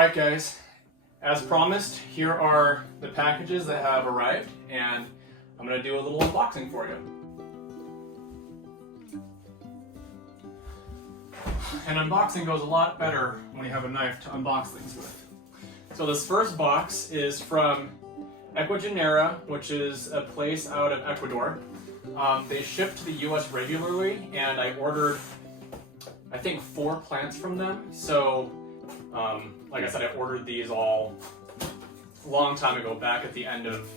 Alright guys, as promised, here are the packages that have arrived, and I'm going to do a little unboxing for you. An unboxing goes a lot better when you have a knife to unbox things with. So this first box is from Equigenera, which is a place out of Ecuador. They ship to the US regularly, and I ordered, I think, 4 plants from them. So, like I said, I ordered these all a long time ago, back at the end of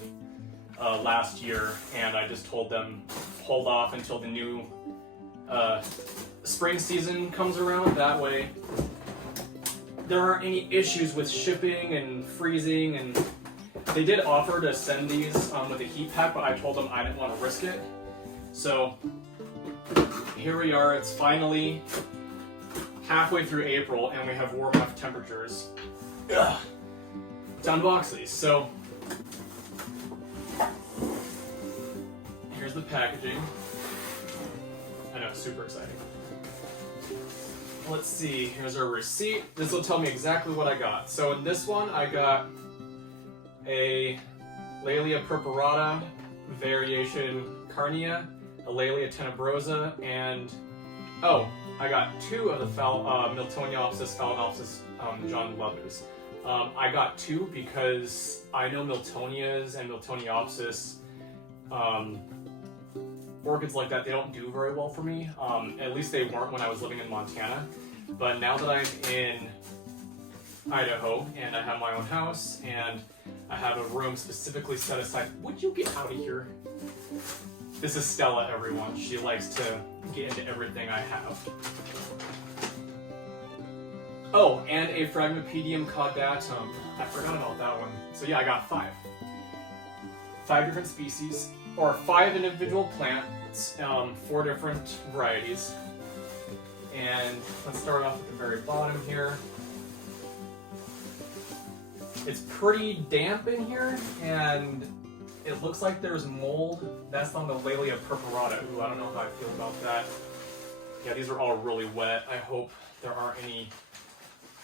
last year, and I just told them hold off until the new spring season comes around. That way there aren't any issues with shipping and freezing. And they did offer to send these with a heat pack, but I told them I didn't want to risk it. So here we are. It's finally halfway through April and we have warm enough temperatures to unbox these. So here's the packaging. I know, super exciting. Let's see, here's our receipt. This will tell me exactly what I got. So in this one, I got a Lelia purpurata variation carnea, a Lelia Tenobrosa, and I got 2 of the Miltoniopsis Phalaenopsis John Leathers. I got 2 because I know Miltonias and Miltoniopsis, orchids like that, they don't do very well for me. At least they weren't when I was living in Montana. But now that I'm in Idaho and I have my own house and I have a room specifically set aside, would you get out of here? This is Stella, everyone. She likes to get into everything I have. Oh, and a Phragmepideum Caudatum. I forgot about that one. So yeah, I got 5. 5 different species, or 5 individual plants, 4 different varieties. And let's start off at the very bottom here. It's pretty damp in here, and it looks like there's mold. That's on the Lelia purpurata. Ooh, I don't know how I feel about that. Yeah, these are all really wet. I hope there aren't any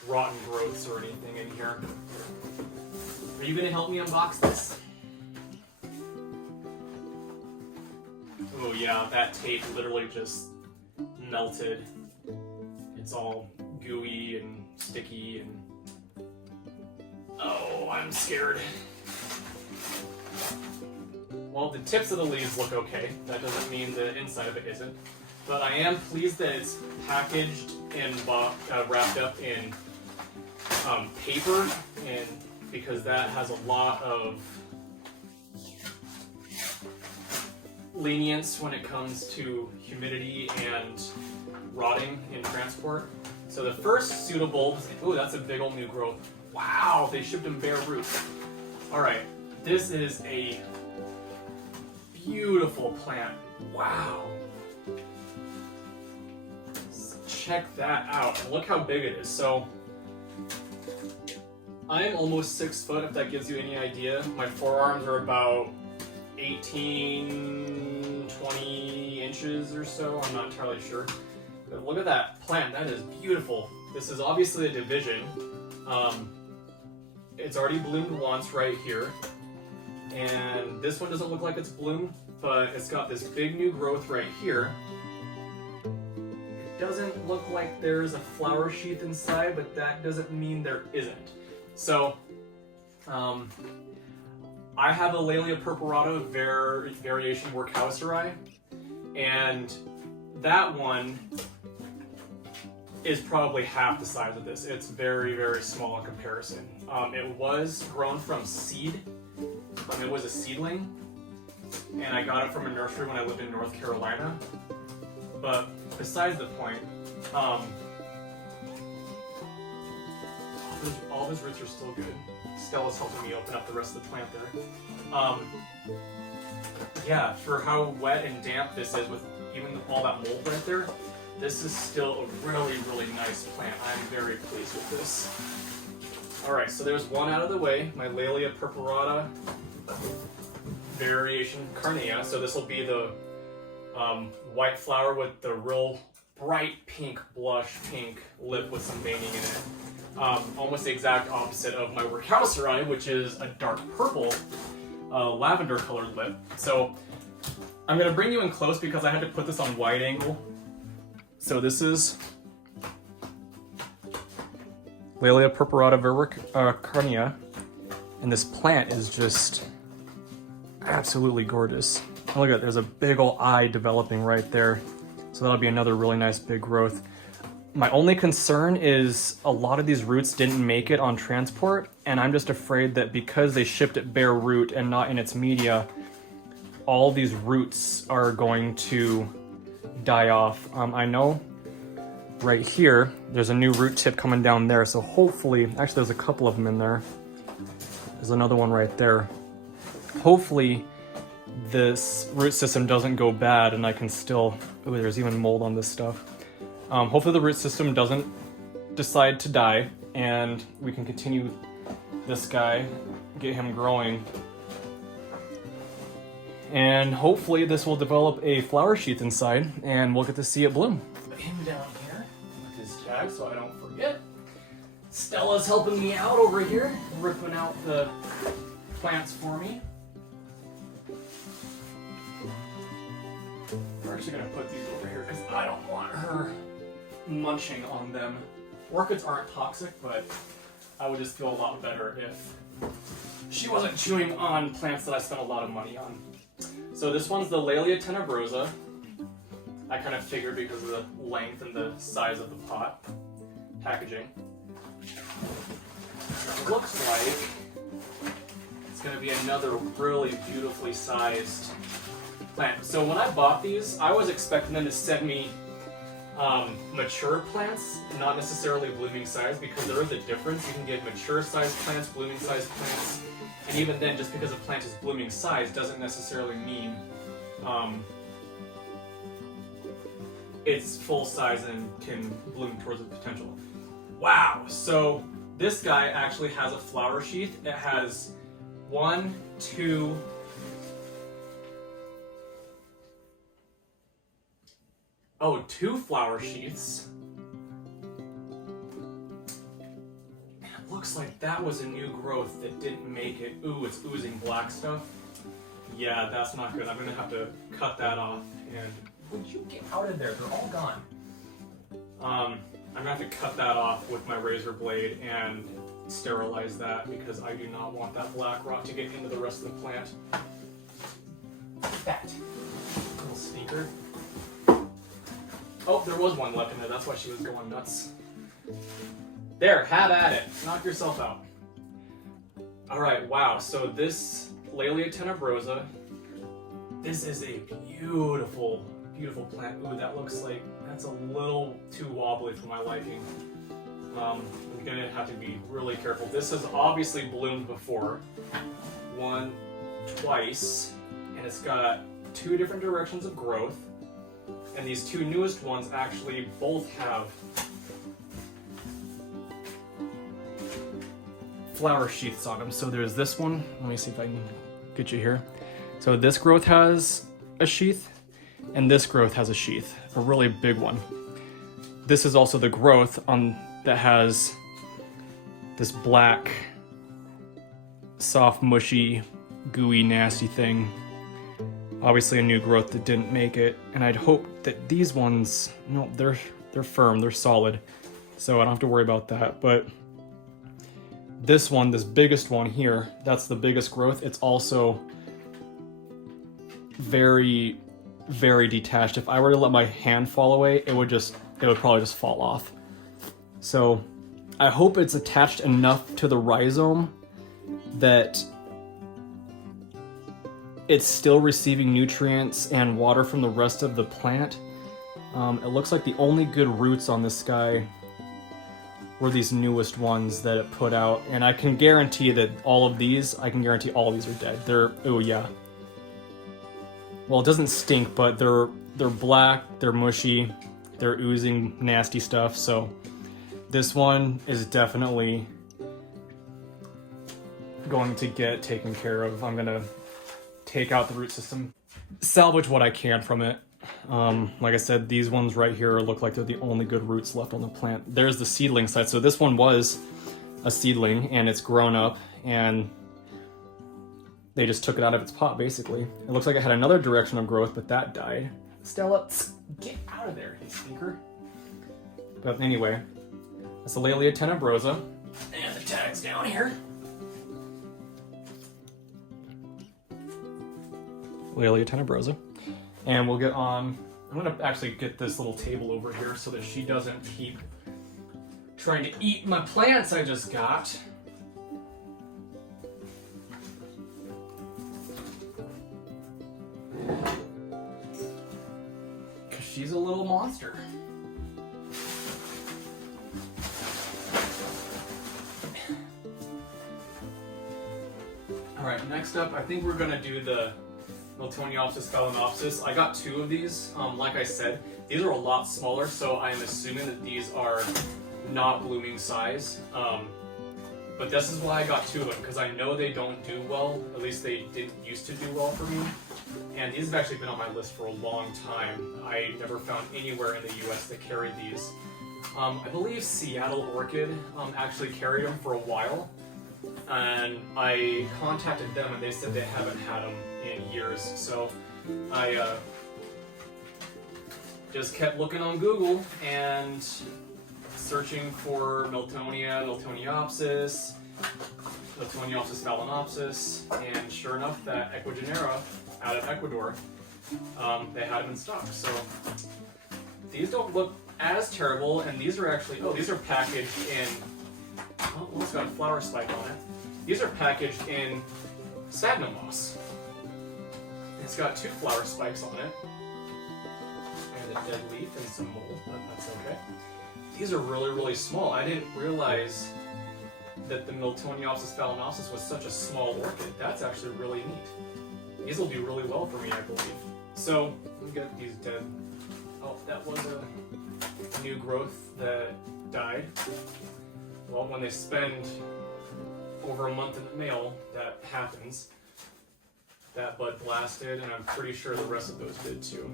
rotten growths or anything in here. Are you gonna help me unbox this? Oh yeah, that tape literally just melted. It's all gooey and sticky and... oh, I'm scared. Well, the tips of the leaves look okay. That doesn't mean the inside of it isn't. But I am pleased that it's packaged and wrapped up in paper, and because that has a lot of lenience when it comes to humidity and rotting in transport. So the first pseudobulbs, ooh, that's a big old new growth. Wow, they shipped them bare root. All right, this is a beautiful plant. Wow. Check that out. Look how big it is. So I am almost 6 foot, if that gives you any idea. My forearms are about 18, 20 inches or so. I'm not entirely sure. But look at that plant. That is beautiful. This is obviously a division. It's already bloomed once right here. And this one doesn't look like it's bloomed, but it's got this big new growth right here. It doesn't look like there's a flower sheath inside, but that doesn't mean there isn't. So, I have a Lelia purpurata variation Workhouseri, and that one is probably half the size of this. It's very, very small in comparison. It was grown from seed. It was a seedling, and I got it from a nursery when I lived in North Carolina. But besides the point, all his roots are still good. Stella's helping me open up the rest of the plant there. Yeah, for how wet and damp this is with even all that mold right there, this is still a really, really nice plant. I'm very pleased with this. Alright, so there's one out of the way, my Lelia purpurata variation carnea. So this will be the white flower with the real bright pink, blush pink lip with some veining in it. almost the exact opposite of my Workhouserai, which is a dark purple, lavender colored lip. So I'm gonna bring you in close because I had to put this on wide angle. So this is Lelia purpurata carnea, and this plant is just absolutely gorgeous. And look at it, there's a big old eye developing right there. So that'll be another really nice big growth. My only concern is a lot of these roots didn't make it on transport, and I'm just afraid that because they shipped it bare root and not in its media, all these roots are going to die off. I know right here, there's a new root tip coming down there, so hopefully, actually there's a couple of them in there. There's another one right there. Hopefully this root system doesn't go bad and I can still, oh, there's even mold on this stuff. Hopefully the root system doesn't decide to die and we can continue this guy, get him growing. And hopefully this will develop a flower sheath inside and we'll get to see it bloom. Put him down here with his tag so I don't forget. Stella's helping me out over here, ripping out the plants for me. We're actually gonna put these over here because I don't want her munching on them. Orchids aren't toxic, but I would just feel a lot better if she wasn't chewing on plants that I spent a lot of money on. So this one's the Lelia Tenobrosa. I kind of figured because of the length and the size of the pot packaging. It looks like it's going to be another really beautifully sized plant. So when I bought these, I was expecting them to send me mature plants, not necessarily blooming size, because there is a difference. You can get mature sized plants, blooming sized plants, and even then, just because a plant is blooming size doesn't necessarily mean it's full size and can bloom towards its potential. Wow! So this guy actually has a flower sheath. It has 1, 2, oh, 2 flower sheaths. It looks like that was a new growth that didn't make it. Ooh, it's oozing black stuff. Yeah, that's not good. I'm gonna have to cut that off. And would you get out of there? They're all gone. I'm gonna have to cut that off with my razor blade and sterilize that because I do not want that black rot to get into the rest of the plant. That little sneaker. Oh, there was one left in there. That's why she was going nuts. There, have at it. Knock yourself out. All right, wow. So this Lelia Tenobrosa, this is a beautiful, beautiful plant. Ooh, that looks like that's a little too wobbly for my liking. I'm gonna have to be really careful. This has obviously bloomed before, twice, and it's got 2 different directions of growth. And these 2 newest ones actually both have flower sheaths on them. So there's this one. Let me see if I can get you here. So this growth has a sheath, and this growth has a sheath, a really big one. This is also the growth on that has this black, soft, mushy, gooey, nasty thing. Obviously a new growth that didn't make it, and I'd hope that these ones, no, they're firm, they're solid, so I don't have to worry about that. But this one, this biggest one here, that's the biggest growth. It's also very, very detached. If I were to let my hand fall away, it would probably just fall off. So I hope it's attached enough to the rhizome that it's still receiving nutrients and water from the rest of the plant. It looks like the only good roots on this guy were these newest ones that it put out, and I can guarantee that all of these are dead. Oh yeah. Well, it doesn't stink, but they're black, they're mushy, they're oozing nasty stuff, so this one is definitely going to get taken care of. I'm gonna take out the root system, salvage what I can from it, Like I said, these ones right here look like they're the only good roots left on the plant. There's the seedling side. So this one was a seedling and it's grown up and they just took it out of its pot, basically. It looks like it had another direction of growth, but that died. Stella, get out of there, you stinker. But anyway, that's the Lelia Tenobrosa. And the tag's down here. Lelia Tenobrosa. And we'll get on, I'm gonna actually get this little table over here so that she doesn't keep trying to eat my plants I just got. Because she's a little monster. All right, next up, I think we're gonna do the Miltoniopsis Phalaenopsis. I got 2 of these. Like I said, these are a lot smaller, so I'm assuming that these are not blooming size. But this is why I got 2 of them, because I know they don't do well. At least they didn't used to do well for me. And these have actually been on my list for a long time. I never found anywhere in the US that carried these. I believe Seattle Orchid actually carried them for a while. And I contacted them and they said they haven't had them in years. So I just kept looking on Google and searching for Miltoniopsis Phalaenopsis, and sure enough, that Equigenera out of Ecuador, they had them in stock. So these don't look as terrible, and these are actually, oh, these are packaged in, oh, well, it's got a flower spike on it. These are packaged in sphagnum moss. It's got 2 flower spikes on it, and a dead leaf and some mold, but that's okay. These are really, really small. I didn't realize that the Miltoniopsis Phalaenopsis was such a small orchid. That's actually really neat. These will do really well for me, I believe. So, let me get these dead. Oh, that was a new growth that died. Well, when they spend over a month in the mail, that happens. That bud blasted, and I'm pretty sure the rest of those did too.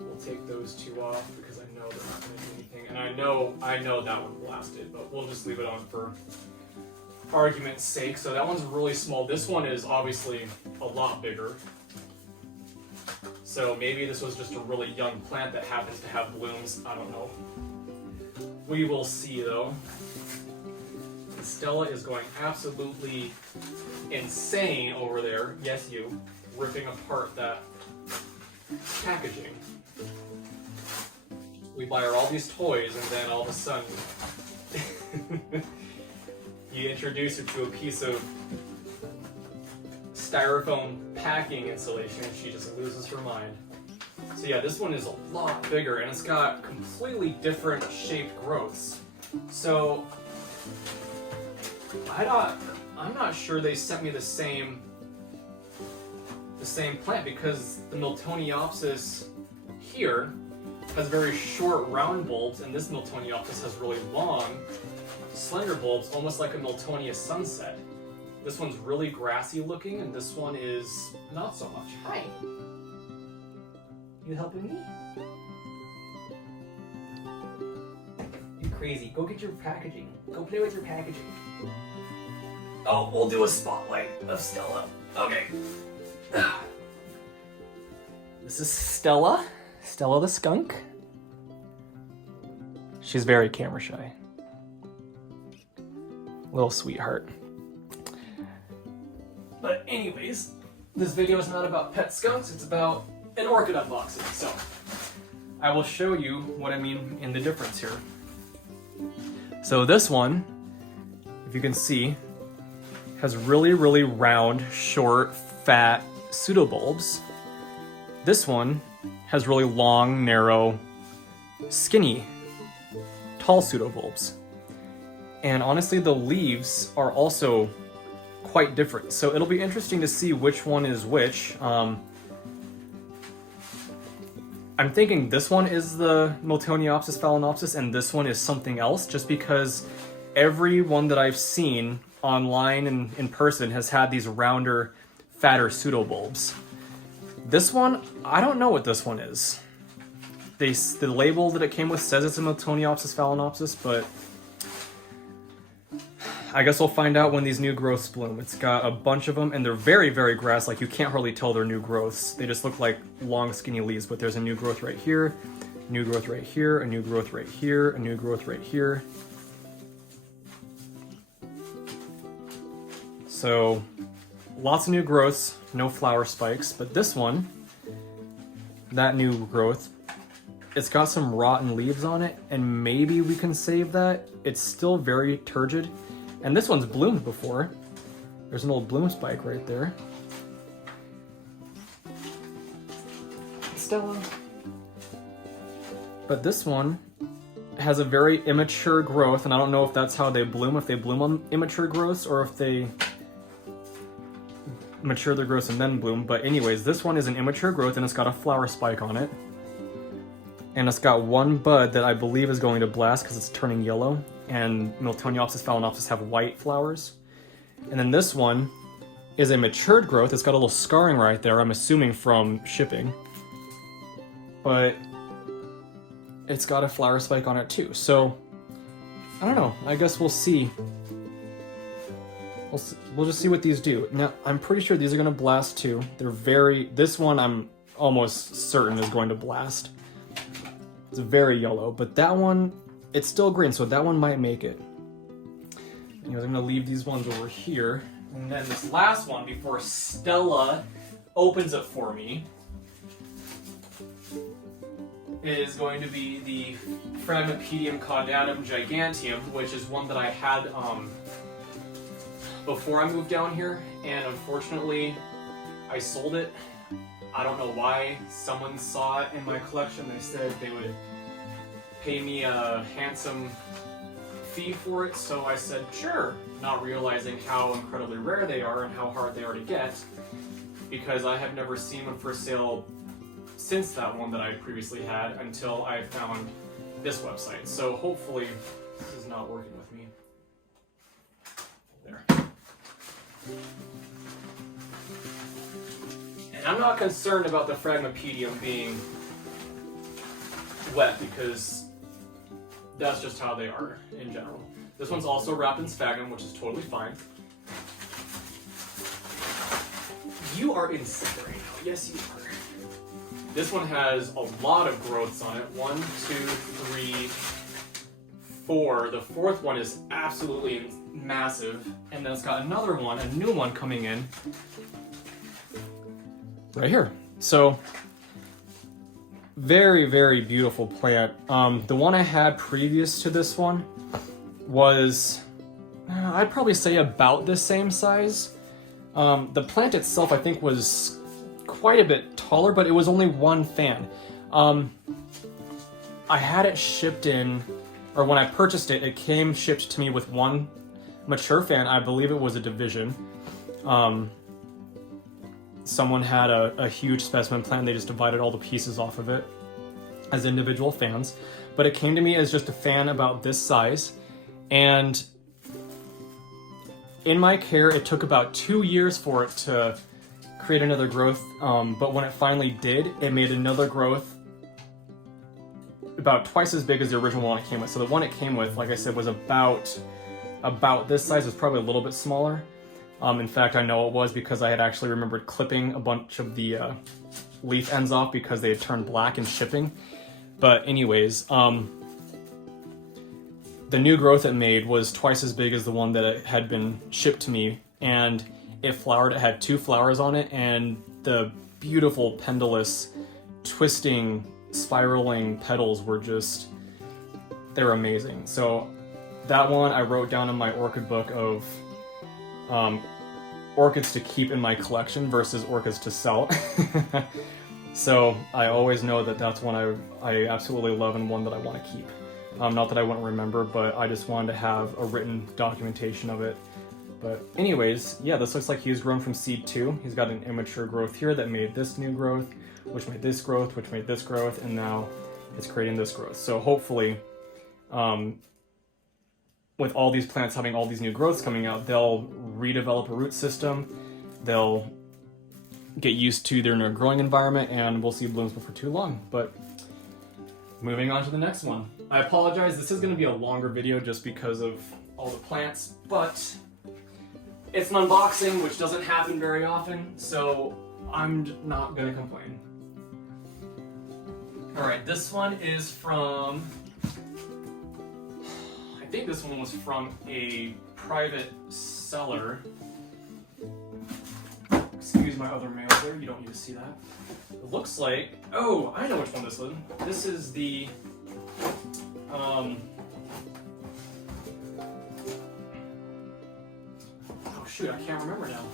We'll take those 2 off because I know they're not going to do anything. And I know that one blasted, but we'll just leave it on for argument's sake. So that one's really small. This one is obviously a lot bigger. So maybe this was just a really young plant that happens to have blooms. I don't know. We will see though. Stella is going absolutely insane over there. Yes, you. Ripping apart that packaging. We buy her all these toys and then all of a sudden you introduce her to a piece of styrofoam packing insulation and she just loses her mind. So yeah, this one is a lot bigger and it's got completely different shaped growths. So I'm not sure they sent me the same plant, because the Miltoniopsis here has very short round bulbs and this Miltoniopsis has really long slender bulbs, almost like a Miltonia sunset. This one's really grassy looking and this one is not so much. Hi. You helping me? You crazy. Go get your packaging. Go play with your packaging. Oh, we'll do a spotlight of Stella. Okay. This is Stella. Stella the skunk. She's very camera shy. Little sweetheart. But anyways, this video is not about pet skunks, it's about an orchid unboxing. So, I will show you what I mean in the difference here. So this one, if you can see, has really, really round, short, fat pseudobulbs. This one has really long, narrow, skinny, tall pseudobulbs. And honestly, the leaves are also quite different. So it'll be interesting to see which one is which. I'm thinking this one is the Miltoniopsis Phalaenopsis and this one is something else, just because every one that I've seen online and in person has had these rounder, fatter pseudobulbs. This one, I don't know what this one is. The label that it came with says it's a Miltoniopsis Phalaenopsis, but I guess we'll find out when these new growths bloom. It's got a bunch of them, and they're very, very grass-like. You can't hardly tell they're new growths. They just look like long, skinny leaves, but there's a new growth right here, new growth right here, a new growth right here, a new growth right here. So, lots of new growths, no flower spikes, but this one, that new growth, it's got some rotten leaves on it, and maybe we can save that. It's still very turgid. And this one's bloomed before. There's an old bloom spike right there. Stella. But this one has a very immature growth, and I don't know if that's how they bloom, if they bloom on immature growths, or if they mature their growths and then bloom. But anyways, this one is an immature growth, and it's got a flower spike on it. And it's got one bud that I believe is going to blast because it's turning yellow. And Miltoniopsis Phalaenopsis have white flowers. And then this one is a matured growth. It's got a little scarring right there, I'm assuming from shipping. But it's got a flower spike on it too. So, I don't know. I guess we'll see. We'll just see what these do. Now, I'm pretty sure these are going to blast too. This one I'm almost certain is going to blast. It's very yellow, but that one, it's still green, so that one might make it. Anyways, I'm gonna leave these ones over here. And then this last one, before Stella opens it for me, is going to be the Phragmepideum Caudatum Gigantium, which is one that I had before I moved down here, and unfortunately, I sold it. I don't know why. Someone saw it in my collection. They said they would pay me a handsome fee for it, so I said sure, not realizing how incredibly rare they are and how hard they are to get, because I have never seen one for sale since that one that I previously had until I found this website. So hopefully this is not working with me. There. I'm not concerned about the Phragmepideum being wet because that's just how they are in general. This one's also wrapped in sphagnum, which is totally fine. You are in sync right now. Yes, you are. This one has a lot of growths on it. 1, 2, 3, 4. The fourth one is absolutely massive. And then it's got another one, a new one coming in. Right here. So, very, very beautiful plant. The one I had previous to this one was, I'd probably say about the same size. The plant itself, I think, was quite a bit taller, but it was only one fan. I had it shipped in, or when I purchased it, it came shipped to me with one mature fan. I believe it was a division. Someone had a huge specimen plant, they just divided all the pieces off of it as individual fans. But it came to me as just a fan about this size, and in my care, it took about 2 years for it to create another growth, but when it finally did, it made another growth about twice as big as the original one it came with. So the one it came with, like I said, was about this size. It was probably a little bit smaller. In fact, I know it was because I had actually remembered clipping a bunch of the leaf ends off because they had turned black in shipping. But anyways, the new growth it made was twice as big as the one that had been shipped to me, and it flowered. It had 2 flowers on it, and the beautiful pendulous, twisting, spiraling petals were just, they're amazing. So that one I wrote down in my orchid book of orchids to keep in my collection versus orchids to sell. So I always know that that's one I absolutely love and one that I want to keep. Not that I wouldn't remember, but I just wanted to have a written documentation of it. But anyways, yeah, this looks like he's grown from seed too. He's got an immature growth here that made this new growth, which made this growth, which made this growth, and now it's creating this growth. So hopefully, with all these plants having all these new growths coming out, they'll redevelop a root system, they'll get used to their new growing environment, and we'll see blooms before too long. But moving on to the next one. I apologize, this is going to be a longer video just because of all the plants, but it's an unboxing, which doesn't happen very often, so I'm not going to complain. Alright, this one is from, I think this one was from a private seller. Excuse my other mail there, you don't need to see that. It looks like, oh, I know which one this is. This is the, oh shoot, I can't remember now.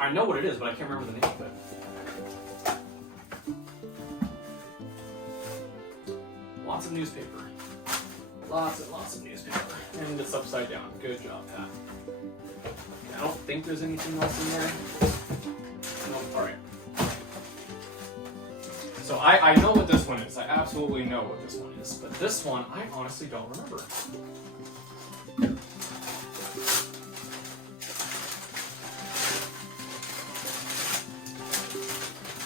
I know what it is, but I can't remember the name of it. Lots of newspaper. Lots and lots of newspaper. And it's upside down. Good job, Pat. I don't think there's anything else in there. No, alright. So I know what this one is. I absolutely know what this one is. But this one, I honestly don't remember.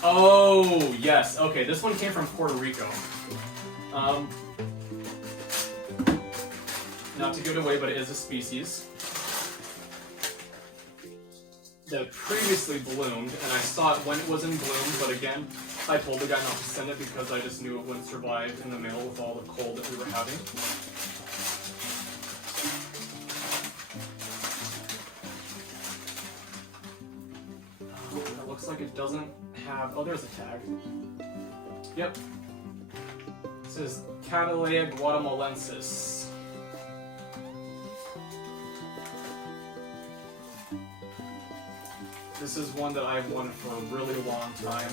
Oh, yes. Okay, this one came from Puerto Rico. Not to give it away, but it is a species that previously bloomed, and I saw it when it was in bloom, but again, I told the guy not to send it because I just knew it wouldn't survive in the mail with all the cold that we were having. Oh, it looks like it doesn't have, oh, there's a tag. Yep. This is Cattleya guatemalensis. This is one that I've wanted for a really long time,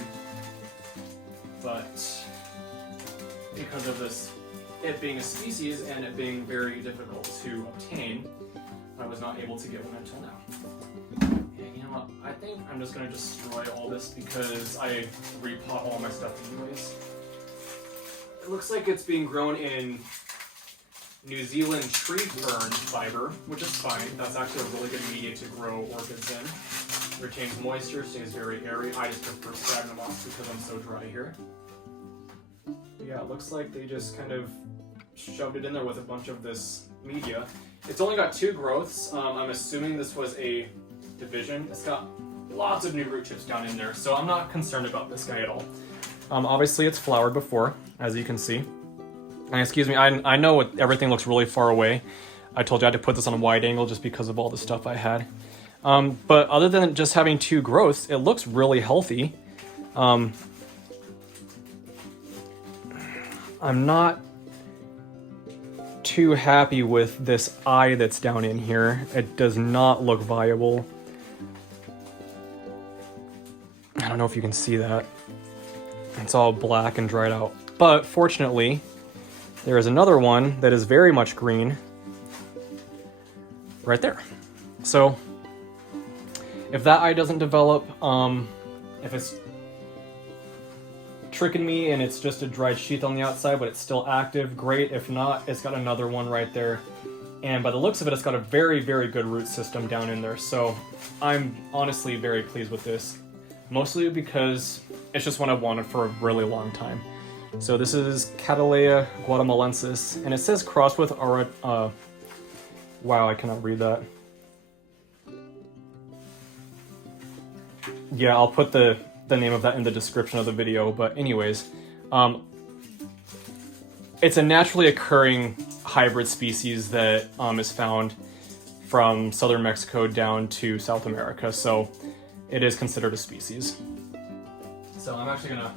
but because of this, it being a species and it being very difficult to obtain, I was not able to get one until now. And you know what, I think I'm just going to destroy all this because I repot all my stuff anyways. It looks like it's being grown in New Zealand tree fern fiber, which is fine. That's actually a really good media to grow orchids in. Retains moisture, stays very airy. I just prefer Phragmepideum because I'm so dry here. But yeah, it looks like they just kind of shoved it in there with a bunch of this media. It's only got 2 growths. I'm assuming this was a division. It's got lots of new root tips down in there, so I'm not concerned about this guy at all. Obviously it's flowered before, as you can see. And excuse me, I know everything looks really far away. I told you I had to put this on a wide angle just because of all the stuff I had. But other than just having 2 growths, it looks really healthy. I'm not too happy with this eye that's down in here. It does not look viable. I don't know if you can see that. It's all black and dried out. But fortunately, there is another one that is very much green right there. So if that eye doesn't develop, if it's tricking me and it's just a dried sheath on the outside but it's still active, great. If not, it's got another one right there. And by the looks of it, it's got a very, very good root system down in there. So I'm honestly very pleased with this. Mostly because it's just one I've wanted for a really long time. So this is Cattleya guatemalensis, and it says crossed with wow, I cannot read that. Yeah, I'll put the name of that in the description of the video, but anyways, it's a naturally occurring hybrid species that is found from southern Mexico down to South America, so it is considered a species. So I'm actually gonna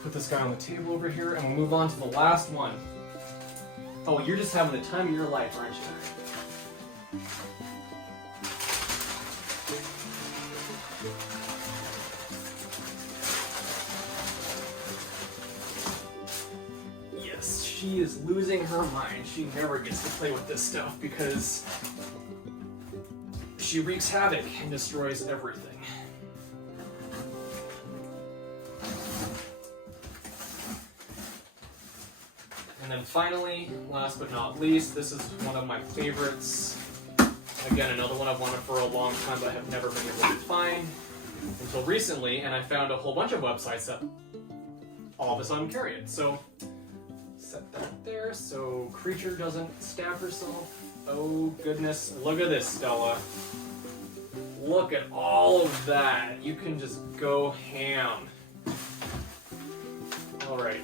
put this guy on the table over here and we'll move on to the last one. Oh, you're just having the time of your life, aren't you? Yes, she is losing her mind. She never gets to play with this stuff because she wreaks havoc and destroys everything. And then finally, last but not least, this is one of my favorites. Again, another one I've wanted for a long time but have never been able to find. until recently, and I found a whole bunch of websites that all of a sudden carry it. So set that there so creature doesn't stab herself. Oh goodness, look at this, Stella. Look at all of that. You can just go ham. All right.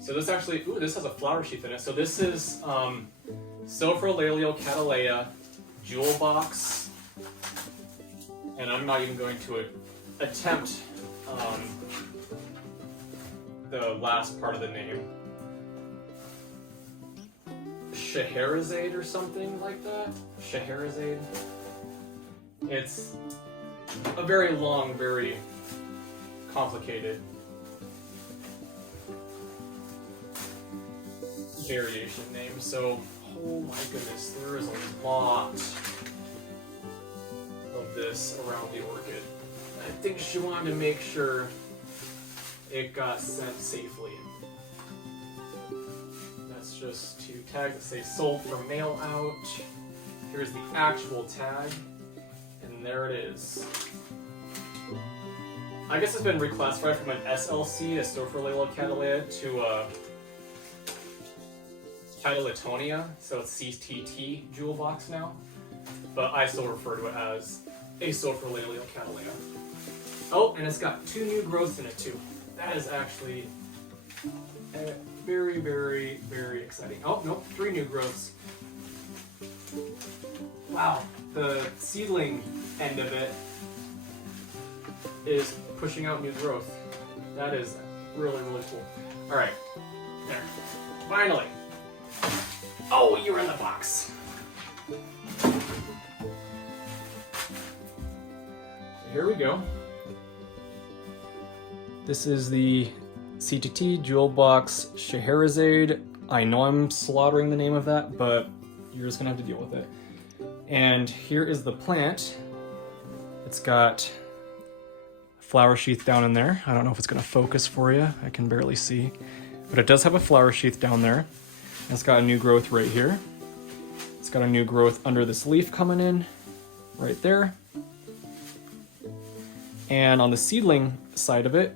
So this actually, ooh, this has a flower sheath in it. So this is Laelia Cattleya jewel box. And I'm not even going to attempt the last part of the name. Scheherazade or something like that? Scheherazade. It's a very long, very complicated variation name. So, oh my goodness, there is a lot of this around the orchid. I think she wanted to make sure it got sent safely. That's just two tags that say sold for mail out. Here's the actual tag, and there it is. I guess it's been reclassified from an SLC, a Laelia Cattleya, to a Cattleya, so it's CTT jewel box now. But I still refer to it as a Laelia Cattleya. Oh, and it's got 2 new growths in it too. That is actually very, very, very exciting. Oh, nope, 3 new growths. Wow, the seedling end of it is pushing out new growth. That is really, really cool. All right, there, finally. Oh, you're in the box. Here we go. This is the CTT Jewel Box Scheherazade. I know I'm slaughtering the name of that, but you're just gonna have to deal with it. And here is the plant. It's got a flower sheath down in there. I don't know if it's gonna focus for you. I can barely see. But it does have a flower sheath down there. And it's got a new growth right here. It's got a new growth under this leaf coming in, right there. And on the seedling side of it,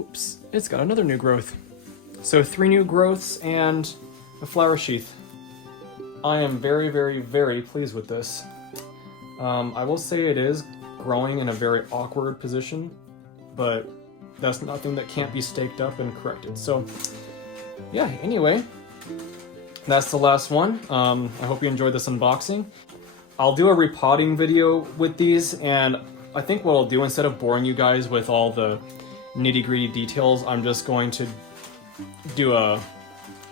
oops, it's got another new growth. So 3 new growths and a flower sheath. I am very, very, very pleased with this. I will say it is growing in a very awkward position, but that's nothing that can't be staked up and corrected. So yeah, anyway, that's the last one. I hope you enjoyed this unboxing. I'll do a repotting video with these, and I think what I'll do, instead of boring you guys with all the nitty-gritty details, I'm just going to do a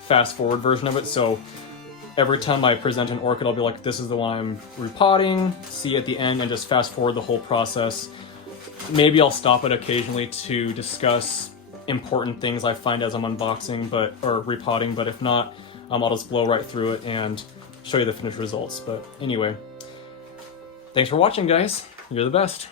fast-forward version of it. So every time I present an orchid, I'll be like, this is the one I'm repotting, see at the end, and just fast-forward the whole process. Maybe I'll stop it occasionally to discuss important things I find as I'm unboxing, or repotting, but if not, I'll just blow right through it and show you the finished results. But anyway, thanks for watching, guys. You're the best.